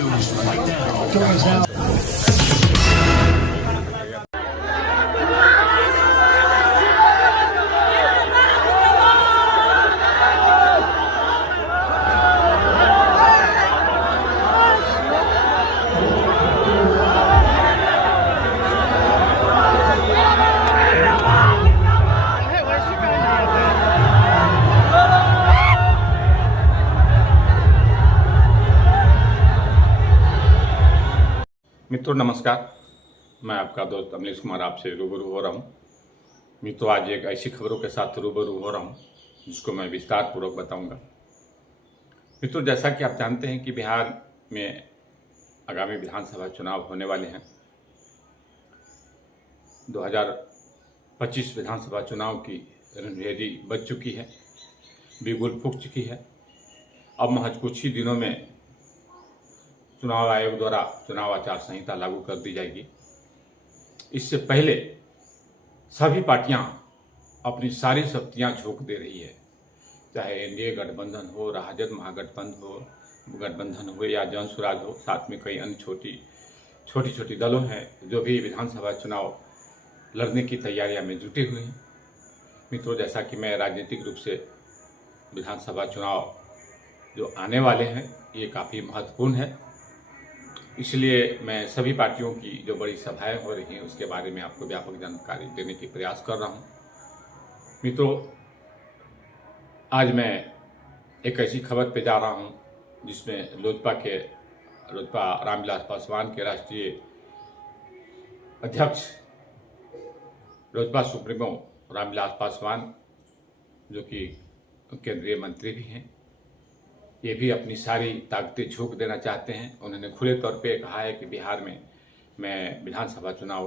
news right now. Joins now. मित्रों नमस्कार, मैं आपका दोस्त अमलेश कुमार आपसे रूबरू हो रहा हूँ। मित्रों आज एक ऐसी खबरों के साथ रूबरू हो रहा हूँ जिसको मैं विस्तार पूर्वक बताऊंगा। मित्रों जैसा कि आप जानते हैं कि बिहार में आगामी विधानसभा चुनाव होने वाले हैं। 2025 विधानसभा चुनाव की रणभेरी बज चुकी है, बिगुल फूंक चुकी है। अब महज कुछ ही दिनों में चुनाव आयोग द्वारा चुनाव आचार संहिता लागू कर दी जाएगी। इससे पहले सभी पार्टियां अपनी सारी शक्तियां झोंक दे रही है, चाहे एनडीए गठबंधन हो, राजद महागठबंधन हो या जन स्वराज हो, साथ में कई अन्य छोटी दलों हैं जो भी विधानसभा चुनाव लड़ने की तैयारियां में जुटे हुए हैं। मित्रों जैसा कि मैं राजनीतिक रूप से विधानसभा चुनाव जो आने वाले हैं ये काफ़ी महत्वपूर्ण है, इसलिए मैं सभी पार्टियों की जो बड़ी सभाएं हो रही हैं उसके बारे में आपको व्यापक जानकारी देने की प्रयास कर रहा हूं। मित्रों आज मैं एक ऐसी खबर पे जा रहा हूं जिसमें लोजपा रामविलास पासवान के राष्ट्रीय अध्यक्ष लोजपा सुप्रीमो रामविलास पासवान जो कि केंद्रीय मंत्री भी हैं, ये भी अपनी सारी ताकतें झोंक देना चाहते हैं। उन्होंने खुले तौर पे कहा है कि बिहार में मैं विधानसभा चुनाव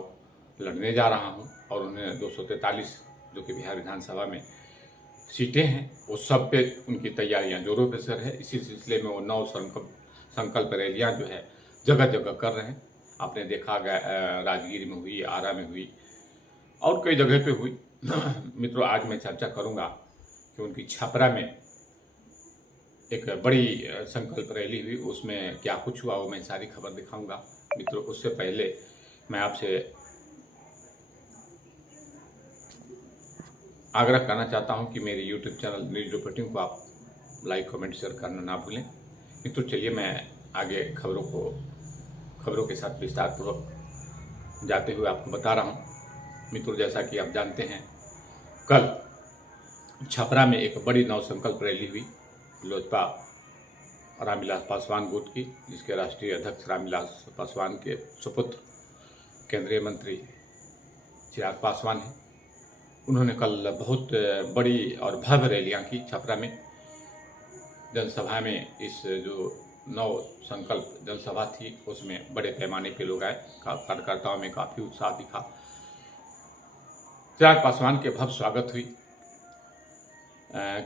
लड़ने जा रहा हूं और उन्हें 243 जो कि बिहार विधानसभा में सीटें हैं वो सब पे उनकी तैयारियां जोरों पर सर है। इसी सिलसिले में वो 9 संकल्प रैलियां जो है जगह जगह कर रहे हैं। आपने देखा राजगीर में हुई, आरा में हुई और कई जगह पे हुई। मित्रों आज मैं चर्चा करूंगा कि उनकी छपरा में एक बड़ी संकल्प रैली हुई, उसमें क्या कुछ हुआ वो मैं सारी खबर दिखाऊंगा। मित्रों उससे पहले मैं आपसे आग्रह करना चाहता हूं कि मेरे YouTube चैनल न्यूज रिपोर्टिंग को आप लाइक कमेंट शेयर करना ना भूलें। मित्रों चलिए मैं आगे खबरों के साथ विस्तार पूर्वक जाते हुए आपको बता रहा हूं। मित्रों जैसा कि आप जानते हैं कल छपरा में एक बड़ी नवसंकल्प रैली हुई लोजपा रामविलास पासवान गुट की, जिसके राष्ट्रीय अध्यक्ष रामविलास पासवान के सुपुत्र केंद्रीय मंत्री चिराग पासवान हैं। उन्होंने कल बहुत बड़ी और भव्य रैलियां की छपरा में। जनसभा में इस जो नव संकल्प जनसभा थी उसमें बड़े पैमाने पे लोग आए, कार्यकर्ताओं में काफ़ी उत्साह दिखा। चिराग पासवान के भव्य स्वागत हुई।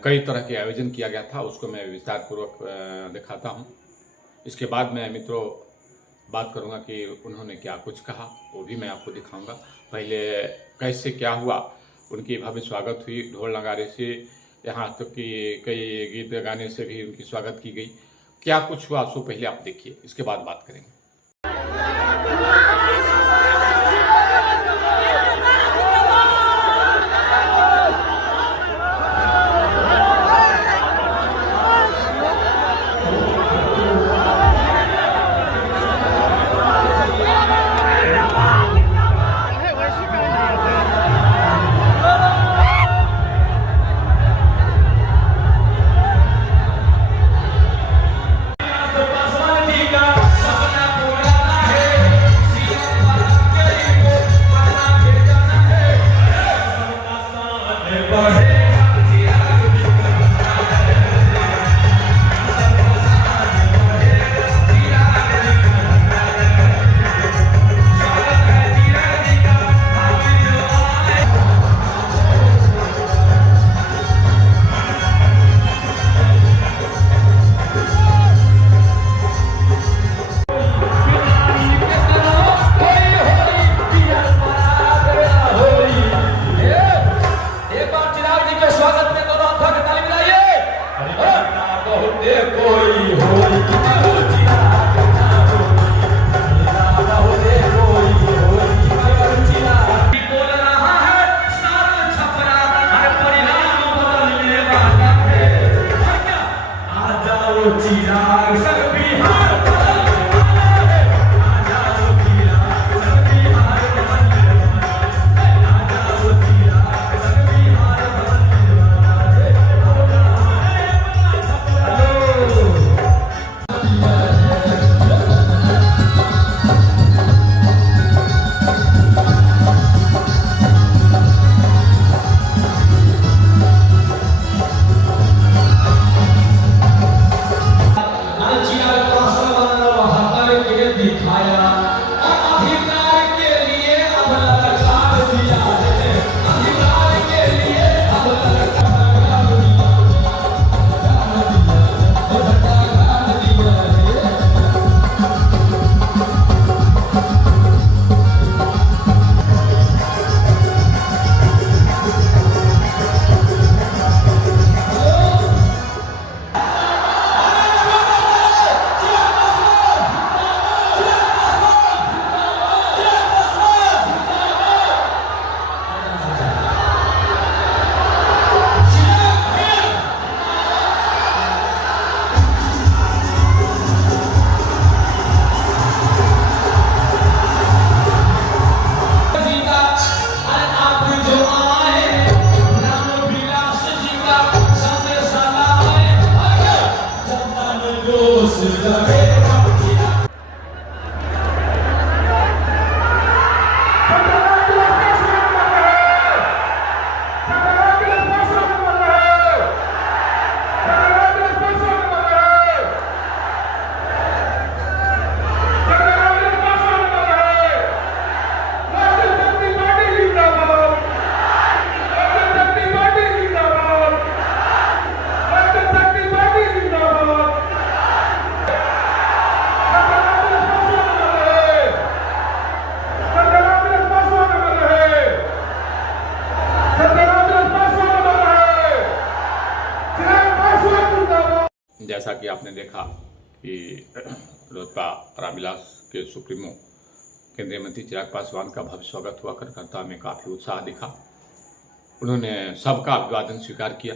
कई तरह के आयोजन किया गया था, उसको मैं विस्तार पूर्वक दिखाता हूं। इसके बाद मैं मित्रों बात करूंगा कि उन्होंने क्या कुछ कहा, वो भी मैं आपको दिखाऊंगा। पहले कैसे क्या हुआ, उनकी भव्य स्वागत हुई, ढोल नगारे से, यहाँ तक कि कई गीत गाने से भी उनकी स्वागत की गई। क्या कुछ हुआ सो पहले आप देखिए, इसके बाद बात करेंगे। जैसा कि आपने देखा कि लोजपा रामविलास के सुप्रीमो केंद्रीय मंत्री चिराग पासवान का भव्य स्वागत हुआ, कार्यकर्ता में काफ़ी उत्साह दिखा। उन्होंने सबका अभिवादन स्वीकार किया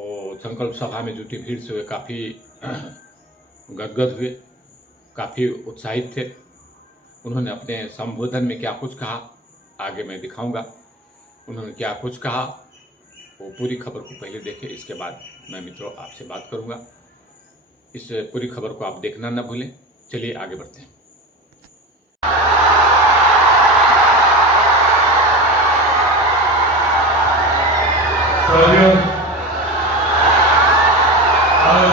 और संकल्प सभा में जुटी भीड़ से वे काफ़ी गदगद हुए, काफ़ी उत्साहित थे। उन्होंने अपने संबोधन में क्या कुछ कहा आगे मैं दिखाऊंगा। उन्होंने क्या कुछ कहा वो पूरी खबर को पहले देखें, इसके बाद मैं मित्रों आपसे बात करूंगा। इस पूरी खबर को आप देखना न भूलें। चलिए आगे बढ़ते हैं। आज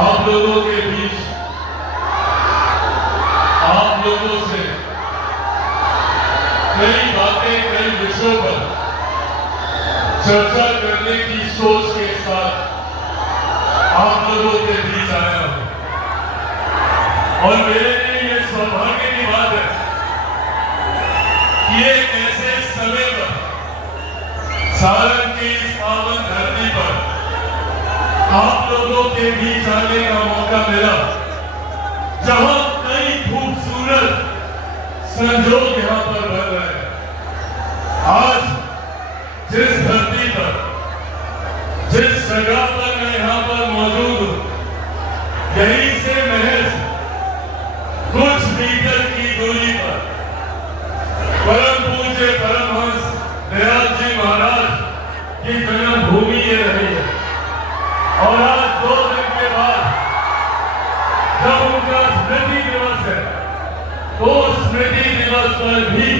आप लोगों के बीच आप लोगों से कई बातें, कई विषयों पर चर्चा करने की सोच के साथ आप लोगों के बीच आया हूं और मेरे लिए ये सौभाग्य की बात है कि एक ऐसे समय पर सारण की इस पावन धरती पर आप लोगों के बीच आने का मौका मिला, जहां कई खूबसूरत संजोग यहां पर बन रहे हैं। आज जिस धरती पर, जिस जगह पर मैं यहां पर मौजूद हूं, यहीं से महज कुछ मीटर की दूरी पर परम पूज्य परमहंस दयाल जी महाराज की जन्मभूमि ये रही है। और आज 2 दिन के बाद जब उनका स्मृति दिवस है, तो स्मृति दिवस पर भी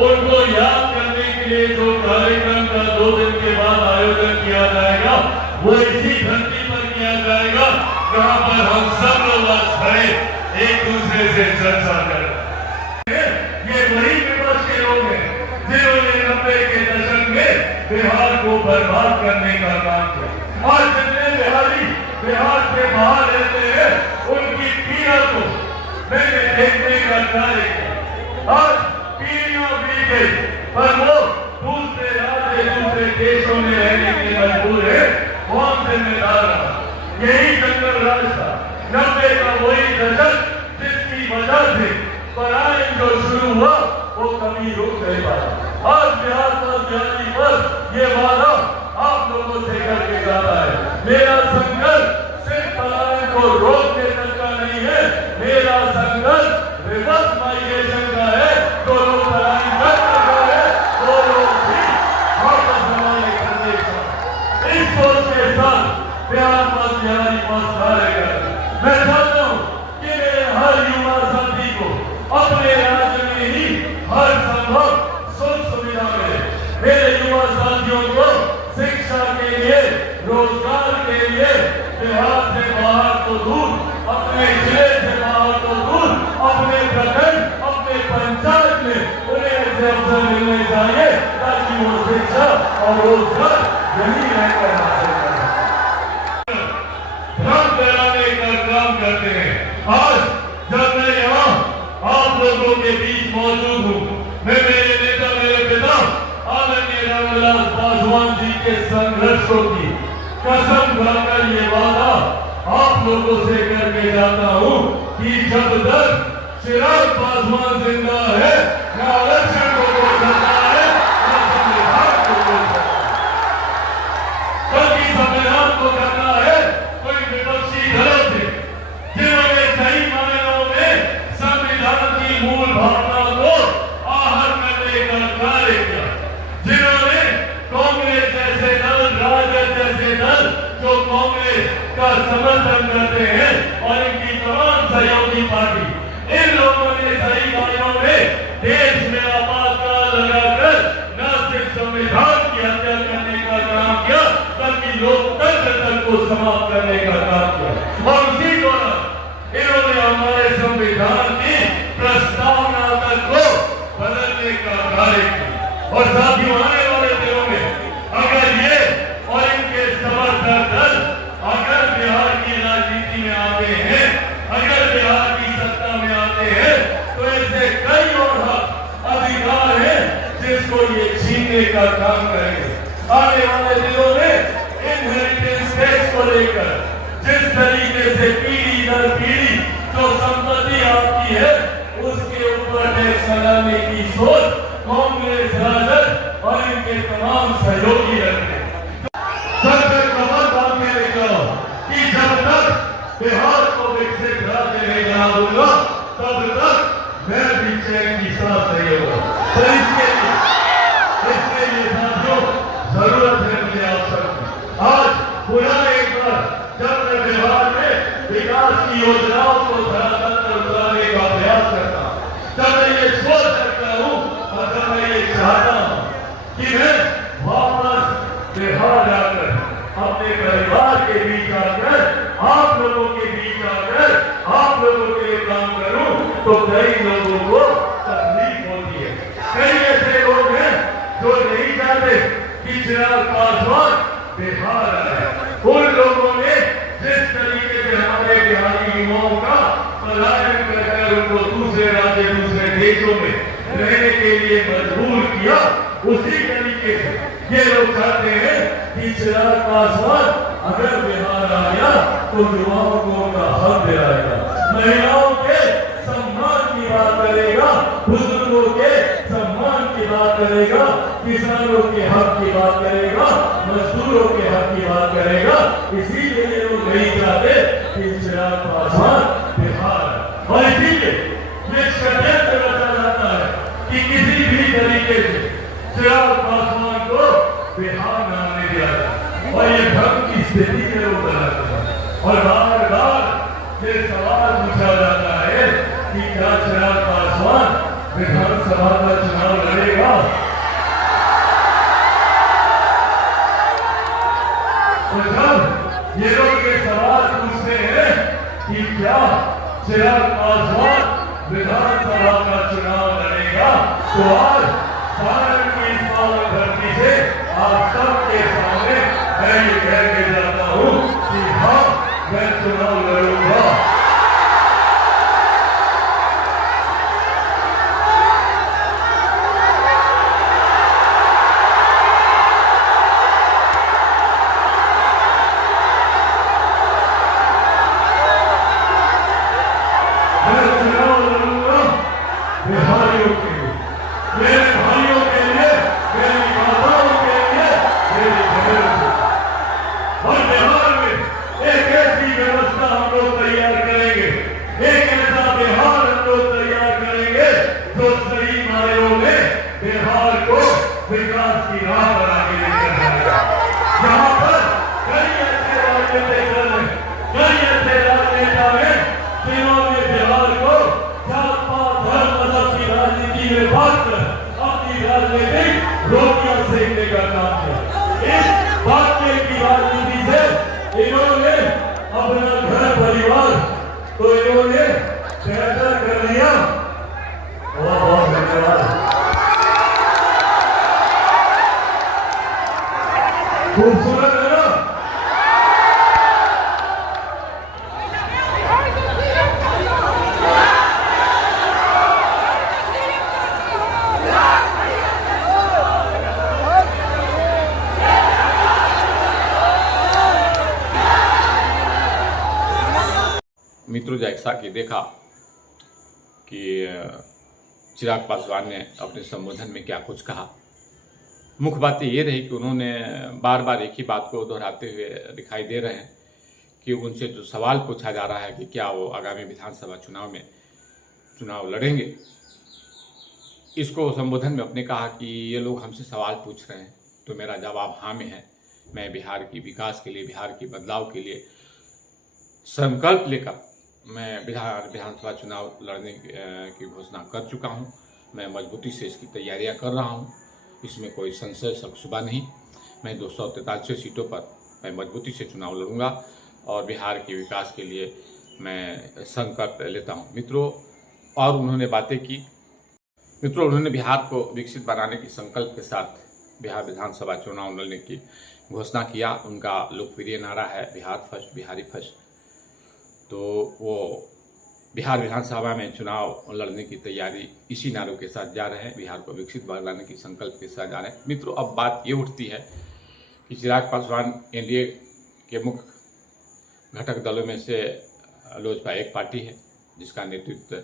उनको याद करने के लिए जो कार्यक्रम का 2 दिन के बाद आयोजन किया जाएगा, वो इसी धरती पर किया जाएगा, जहां पर हम सब लोग आज खड़े एक दूसरे से चर्चा कर रहे हैं। ये वही विपक्ष के लोग हैं जिन्होंने 90 के दशक में बिहार को बर्बाद करने का काम किया। आज जितने बिहारी बिहार से बाहर रहते हैं, उनकी पीड़ा को मैंने देखने का कार्य किया। आज पीढ़ियां बीत गई, पर वो दूसरे राज्य, दूसरे देशों में रहने के लिए मजबूर है। कौन जिम्मेदार रहा? यही जंगल राज था, 90 का वही दशक जिसकी वजह से पलायन जो शुरू हुआ वो कभी रुक नहीं पाया। आज बिहार पर बिहारी पर ये वादा आप लोगों से करके जाता है। मेरा संघर्ष सिर्फ पलायन को रोकने तक का नहीं है, मेरा संघर्ष रिवर्स माइग्रेशन का है। जो लोग पलायन कर रहा है वो लोग भी वापस हमारे करने का इस सोच के साथ प्यार मत यारी मत कर। मैं चाहता हूँ कि मेरे हर युवा साथी को अपने राज्य में ही हर संभव सुख सुविधा मिले। मेरे युवा साथियों को शिक्षा के लिए, रोजगार के लिए बिहार से बाहर तो दूर, अपने जिले से बाहर तो दूर, अपने प्रखंड, अपने पंचायत में उन्हें ऐसे अवसर मिलने चाहिए ताकि वो शिक्षा और रोजगार यही रहकर हासिल करें। भ्रम फैलाने का काम करते हैं। आज जब मैं यहाँ आप लोगों के बीच मौजूद हूँ, मैं मेरे नेता, मेरे पिता आदरणीय रामविलास पासवान जी के संघर्षों की कसम खाकर ये वादा आप लोगों से करके जाता हूँ कि जब तक चिराग पासवान जिंदा है, न आरक्षण को रोक सकता है, न संविधान को रोक सकता है। बल्कि संविधान को करना है कोई विपक्षी दलों से जिन्होंने सही मायनों में संविधान की मूल भावना को आहत करने का कार्य किया, जिन्होंने कांग्रेस जैसे दल, राजद जैसे दल जो कांग्रेस का समर्थन करते हैं और इनकी तमाम सहयोगी पार्टी, इन लोगों ने सही मायनों में देश में आपातकाल लगाकर न सिर्फ संविधान की हत्या करने का काम किया बल्कि लोकतंत्र तक को समाप्त करने का काम किया। और उसी दौरान इन्होंने हमारे संविधान की प्रस्तावना तक को बदलने का कार्य किया। और साथियों, आने वाले दिनों में अगर ये और इनके समर्थक दल अगर बिहार की राजनीति में आते हैं, अगर बिहार की सत्ता में आते हैं, तो ऐसे कई और अधिकार हैं जिसको ये छीनने का काम करेंगे। आने वाले दिनों में इनहेरिटेंस टैक्स को लेकर जिस तरीके से पीढ़ी दर पीढ़ी जो संपत्ति आपकी है उसके ऊपर टैक्स लगाने की सोच कांग्रेस, राजद और इनके तमाम सहयोगी रखते हैं। सर पे कमर बांधने निकलो कि जब तक बिहार को विकसित राज्य नहीं बना दूंगा तब तक मैं भी चैन की सांस नहीं होगा। तो इसके लिए साथियों जरूरत है मुझे आप सबकी। आज पूरा एक बार जब मैं बिहार में विकास की योजनाओं को धरातल पर उतारने का प्रयास करता हूँ, तब मैं ये सोच सकता हूँ और तब मैं ये चाहता हूँ कि मैं वापस बिहार जाकर अपने परिवार के बीच आकर, आप लोगों के बीच आकर, आप लोगों के लिए काम करूं तो कई लोगों को तकलीफ होती है। कई ऐसे लोग हैं जो नहीं चाहते कि चिराग पासवान बिहार आए। उन लोगों ने जिस तरीके से हमारे बिहारी युवाओं का पलायन कर उनको दूसरे राज्य, दूसरे देशों में रहने के लिए मजबूर किया, उसी तरीके से ये लोग चाहते हैं कि चिराग पासवान अगर बिहार आ गया तो युवाओं को उनका हक दिलाएगा, महिलाओं के सम्मान की बात करेगा, बुजुर्गों के सम्मान की बात करेगा, किसानों के हक की बात करेगा, मजदूरों के हक की बात करेगा। इसीलिए ये लोग नहीं चाहते कि चिराग पासवान बिहार आए। और इसीलिए ये षड्यंत्र रचा जाता है कि किसी भी तरीके से चिराग पासवान को बिहार में आने दिया जाए और ये भ्रम की स्थिति में वो बनाता है। और बार बार ये सवाल पूछा जाता है कि क्या चिराग पासवान विधानसभा का चुनाव लड़ेगा? तो जब ये लोग ये सवाल पूछते हैं कि क्या चिराग पासवान विधानसभा का चुनाव लड़ेगा, तो आज सारण की इस पावन धरती से आप सबके सामने मैं ये कह के जाता हूँ कि हाँ, मैं चुनाव लड़ूंगा। मैं चुनाव लड़ूंगा बिहारियों के लिए, मेरे भाइयों के लिए, मेरी माताओं के लिए, मेरी बहनों लोगों ने फैसला कर लिया। बहुत बहुत धन्यवाद। खूबसूरत है ना? मित्रों, जैसा कि देखा कि चिराग पासवान ने अपने संबोधन में क्या कुछ कहा, मुख्य बात ये रही कि उन्होंने बार बार एक ही बात को दोहराते हुए दिखाई दे रहे हैं कि उनसे जो सवाल पूछा जा रहा है कि क्या वो आगामी विधानसभा चुनाव में चुनाव लड़ेंगे, इसको संबोधन में अपने कहा कि ये लोग हमसे सवाल पूछ रहे हैं तो मेरा जवाब हाँ में है। मैं बिहार की विकास के लिए, बिहार की बदलाव के लिए संकल्प लेकर मैं बिहार विधानसभा चुनाव लड़ने की घोषणा कर चुका हूं। मैं मजबूती से इसकी तैयारियां कर रहा हूं, इसमें कोई संशय शकशुबा नहीं। मैं 243 सीटों पर मैं मजबूती से चुनाव लड़ूंगा और बिहार के विकास के लिए मैं संकल्प लेता हूं। मित्रों, और उन्होंने बातें की। मित्रों, उन्होंने बिहार को विकसित बनाने के संकल्प के साथ बिहार विधानसभा चुनाव लड़ने की घोषणा किया। उनका लोकप्रिय नारा है बिहार फर्स्ट, बिहारी फर्स्ट। तो वो बिहार विधानसभा में चुनाव लड़ने की तैयारी इसी नारों के साथ जा रहे हैं, बिहार को विकसित बनाने की संकल्प के साथ जा रहे हैं। मित्रों, अब बात ये उठती है कि चिराग पासवान एनडीए के मुख्य घटक दलों में से लोजपा एक पार्टी है जिसका नेतृत्व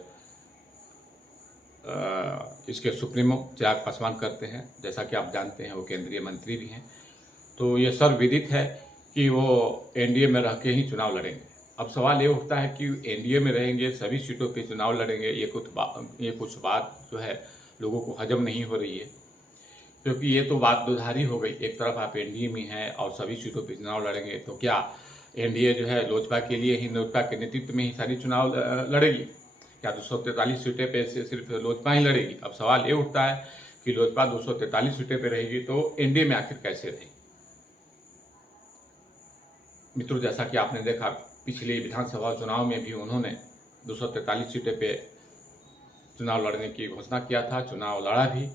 इसके सुप्रीमो चिराग पासवान करते हैं। जैसा कि आप जानते हैं वो केंद्रीय मंत्री भी हैं, तो ये सर्वविदित है कि वो एनडीए में रह के ही चुनाव लड़ेंगे। अब सवाल ये उठता है कि एनडीए में रहेंगे, सभी सीटों पे चुनाव लड़ेंगे, ये कुछ बात जो है लोगों को हजम नहीं हो रही है, क्योंकि ये तो बात दुधारी हो गई। एक तरफ आप एनडीए में हैं और सभी सीटों पे चुनाव लड़ेंगे, तो क्या एनडीए जो है लोजपा के लिए ही, लोजपा के नेतृत्व में ही सारी चुनाव लड़ेगी? क्या 243 सीटें पे से सिर्फ लोजपा ही लड़ेगी? अब सवाल ये उठता है कि लोजपा 243 सीटें पे रहेगी तो एनडीए में आखिर कैसे रहेगी? मित्रों, जैसा कि आपने देखा पिछले विधानसभा चुनाव में भी उन्होंने 243 सीटें पे चुनाव लड़ने की घोषणा किया था, चुनाव लड़ा भी,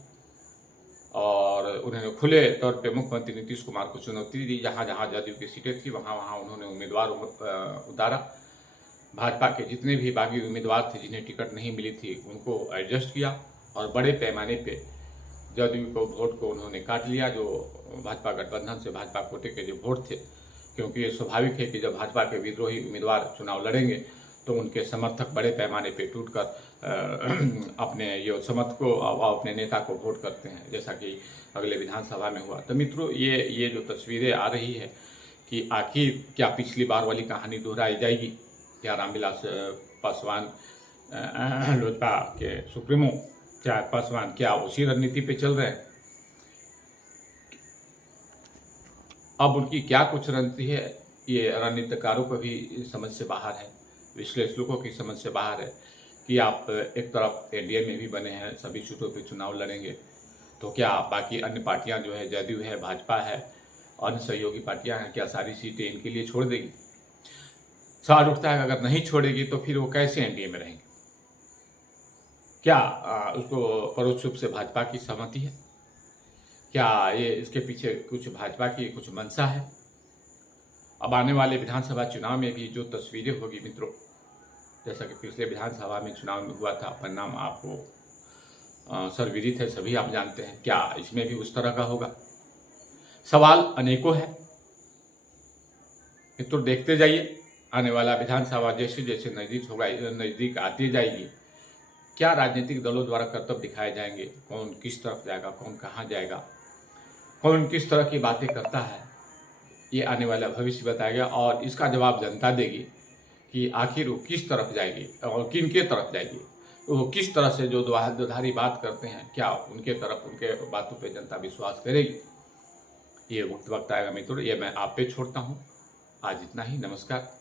और उन्होंने खुले तौर पे मुख्यमंत्री नीतीश कुमार को चुनौती दी। जहां जहां जदयू की सीटें थी वहां उन्होंने उम्मीदवार उतारा। भाजपा के जितने भी बागी उम्मीदवार थे जिन्हें टिकट नहीं मिली थी उनको एडजस्ट किया और बड़े पैमाने पे जदयू को वोट को उन्होंने काट लिया। जो भाजपा गठबंधन से भाजपा कोटे के जो वोट थे, क्योंकि ये स्वाभाविक है कि जब भाजपा के विद्रोही उम्मीदवार चुनाव लड़ेंगे तो उनके समर्थक बड़े पैमाने पे टूटकर अपने ये समर्थकों और अपने नेता को वोट करते हैं, जैसा कि अगले विधानसभा में हुआ। तो मित्रों, ये जो तस्वीरें आ रही है कि आखिर क्या पिछली बार वाली कहानी दोहराई जाएगी? क्या रामविलास पासवान, लोजपा के सुप्रीमो चिराग पासवान, क्या उसी रणनीति पे चल रहे हैं? अब उनकी क्या कुछ रणनीति है, ये रणनीतिकारों को भी समझ से बाहर है, विश्लेषकों की समझ से बाहर है कि आप एक तरफ एनडीए में भी बने हैं, सभी सीटों पे चुनाव लड़ेंगे, तो क्या बाकी अन्य पार्टियां जो है, जदयू है, भाजपा है, अन्य सहयोगी पार्टियां हैं, क्या सारी सीटें इनके लिए छोड़ देगी? सवाल उठता है अगर नहीं छोड़ेगी तो फिर वो कैसे एनडीए में रहेंगे? क्या उसको परोक्ष रूप से भाजपा की सहमति है? क्या ये इसके पीछे कुछ भाजपा की कुछ मंशा है? अब आने वाले विधानसभा चुनाव में भी जो तस्वीरें होगी मित्रों, जैसा कि पिछले विधानसभा में चुनाव में हुआ था, परिणाम आपको सर्वविदित है, सभी आप जानते हैं। क्या इसमें भी उस तरह का होगा? सवाल अनेकों है मित्रों। देखते जाइए, आने वाला विधानसभा जैसे जैसे नजदीक आती जाएगी, क्या राजनीतिक दलों द्वारा कर्तव्य दिखाए जाएंगे, कौन किस तरफ जाएगा, कौन कहाँ जाएगा, कौन किस तरह की बातें करता है, ये आने वाला भविष्य बताएगा। और इसका जवाब जनता देगी कि आखिर वो किस तरफ जाएगी और किन के तरफ जाएगी। वो किस तरह से जो दुधारी बात करते हैं, क्या उनके तरफ, उनके बातों पे जनता विश्वास करेगी? ये वक्त आएगा मित्रों। ये मैं आप पे छोड़ता हूँ। आज इतना ही। नमस्कार।